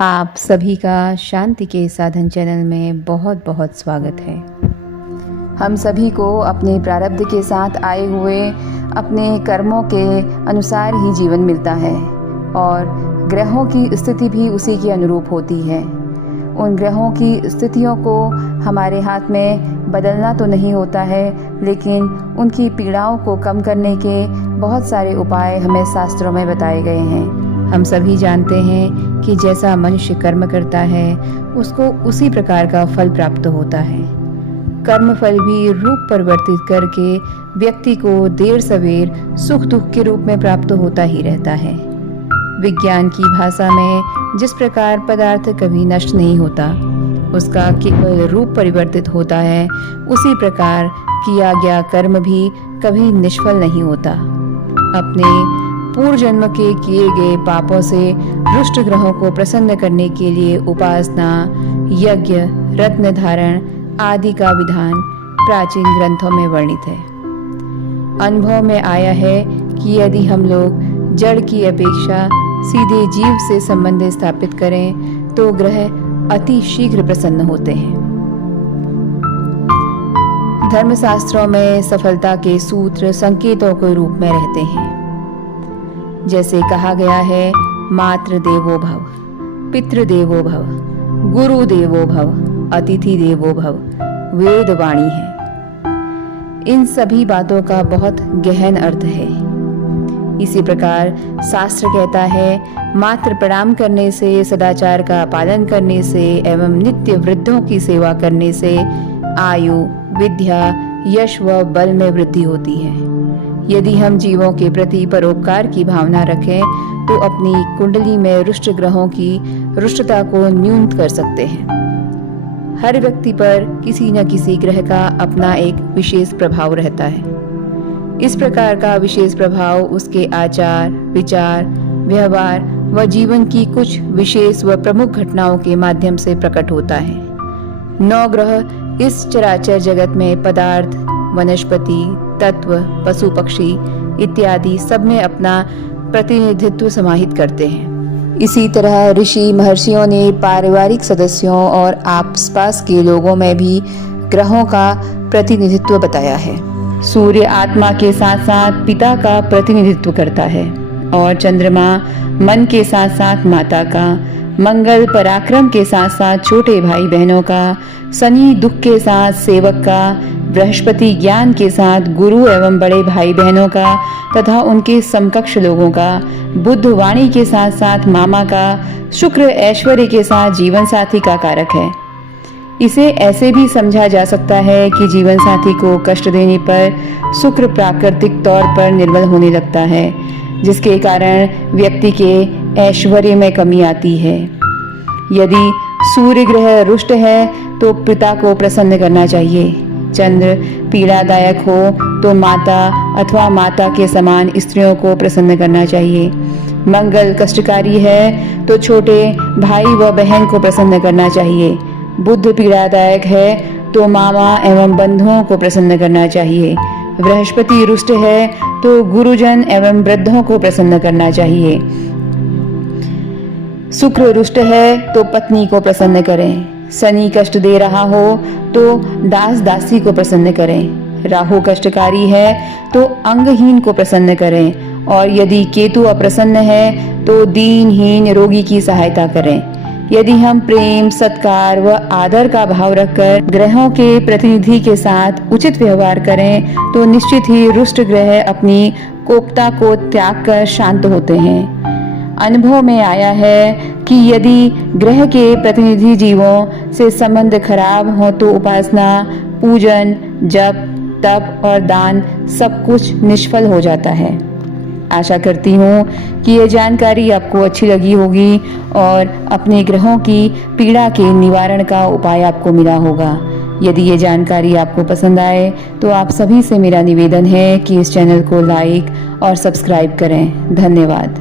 आप सभी का शांति के साधन चैनल में बहुत बहुत स्वागत है। हम सभी को अपने प्रारब्ध के साथ आए हुए अपने कर्मों के अनुसार ही जीवन मिलता है और ग्रहों की स्थिति भी उसी के अनुरूप होती है। उन ग्रहों की स्थितियों को हमारे हाथ में बदलना तो नहीं होता है, लेकिन उनकी पीड़ाओं को कम करने के बहुत सारे उपाय हमें शास्त्रों में बताए गए हैं। हम सभी जानते हैं कि जैसा मनुष्य कर्म करता है उसको उसी प्रकार का फल प्राप्त होता है। कर्म फल भी रूप परिवर्तित करके व्यक्ति को देर सवेर सुख दुख के रूप में प्राप्त होता ही रहता है। विज्ञान की भाषा में जिस प्रकार पदार्थ कभी नष्ट नहीं होता, उसका केवल रूप परिवर्तित होता है, उसी प्रकार किया गया कर्म भी कभी निष्फल नहीं होता। अपने पूर्व जन्म के किए गए पापों से रुष्ट ग्रहों को प्रसन्न करने के लिए उपासना, यज्ञ, रत्न धारण आदि का विधान प्राचीन ग्रंथों में वर्णित है। अनुभव में आया है कि यदि हम लोग जड़ की अपेक्षा सीधे जीव से संबंध स्थापित करें तो ग्रह अति शीघ्र प्रसन्न होते हैं। धर्मशास्त्रों में सफलता के सूत्र संकेतों के रूप में रहते हैं। जैसे कहा गया है, मातृ देवो भव, पितृ देवो भव, गुरु देवो भव, अतिथि देवो भव, वेद वाणी है। इन सभी बातों का बहुत गहन अर्थ है। इसी प्रकार शास्त्र कहता है, मात्र प्रणाम करने से, सदाचार का पालन करने से एवं नित्य वृद्धों की सेवा करने से आयु, विद्या, यश व बल में वृद्धि होती है। यदि हम जीवों के प्रति परोपकार की भावना रखें तो अपनी कुंडली में रुष्ट ग्रहों की रुष्टता को न्यून कर सकते हैं। हर व्यक्ति पर किसी न किसी ग्रह का अपना एक विशेष प्रभाव रहता है। इस प्रकार का विशेष प्रभाव उसके आचार, विचार, व्यवहार व जीवन की कुछ विशेष व प्रमुख घटनाओं के माध्यम से प्रकट होता है। 9 ग्रह इस चराचर जगत में पदार्थ, वनस्पति, तत्व, पशु पक्षी इत्यादि सब में अपना प्रतिनिधित्व समाहित करते हैं। इसी तरह ऋषि महर्षियों ने पारिवारिक सदस्यों और आसपास के लोगों में भी ग्रहों का प्रतिनिधित्व बताया है। सूर्य आत्मा के साथ साथ पिता का प्रतिनिधित्व करता है और चंद्रमा मन के साथ साथ माता का, मंगल पराक्रम के साथ साथ छोटे भाई बहनों का, शनि दुख के साथ सेवक का, बृहस्पति ज्ञान के साथ गुरु एवं बड़े भाई बहनों का तथा उनके समकक्ष लोगों का, बुध वाणी के साथ साथ मामा का, शुक्र ऐश्वर्य के साथ जीवन साथी का कारक है। इसे ऐसे भी समझा जा सकता है कि जीवन साथी को कष्ट देने पर शुक्र प्राकृतिक तौर पर निर्बल होने लगता है, जिसके कारण व्यक्ति के ऐश्वर्य में कमी आती है। यदि सूर्य ग्रह रुष्ट है तो पिता को प्रसन्न करना चाहिए। चंद्र पीड़ादायक हो तो माता अथवा माता के समान स्त्रियों को प्रसन्न करना चाहिए। मंगल कष्टकारी है तो छोटे भाई व बहन को प्रसन्न करना चाहिए। बुध पीड़ादायक है तो मामा एवं बंधुओं को प्रसन्न करना चाहिए। बृहस्पति रुष्ट है तो गुरुजन एवं वृद्धों को प्रसन्न करना चाहिए। शुक्र रुष्ट है तो पत्नी को प्रसन्न करें। शनि कष्ट दे रहा हो तो दास दासी को प्रसन्न करें। राहु कष्टकारी है तो अंगहीन को प्रसन्न करें और यदि केतु अप्रसन्न है तो दीनहीन रोगी की सहायता करें। यदि हम प्रेम, सत्कार व आदर का भाव रखकर ग्रहों के प्रतिनिधि के साथ उचित व्यवहार करें तो निश्चित ही रुष्ट ग्रह अपनी कोपता को त्याग कर शांत होते हैं। अनुभव में आया है कि यदि ग्रह के प्रतिनिधि जीवों से संबंध खराब हो तो उपासना, पूजन, जप, तप और दान सब कुछ निष्फल हो जाता है। आशा करती हूँ कि ये जानकारी आपको अच्छी लगी होगी और अपने ग्रहों की पीड़ा के निवारण का उपाय आपको मिला होगा। यदि ये जानकारी आपको पसंद आए तो आप सभी से मेरा निवेदन है कि इस चैनल को लाइक और सब्सक्राइब करें। धन्यवाद।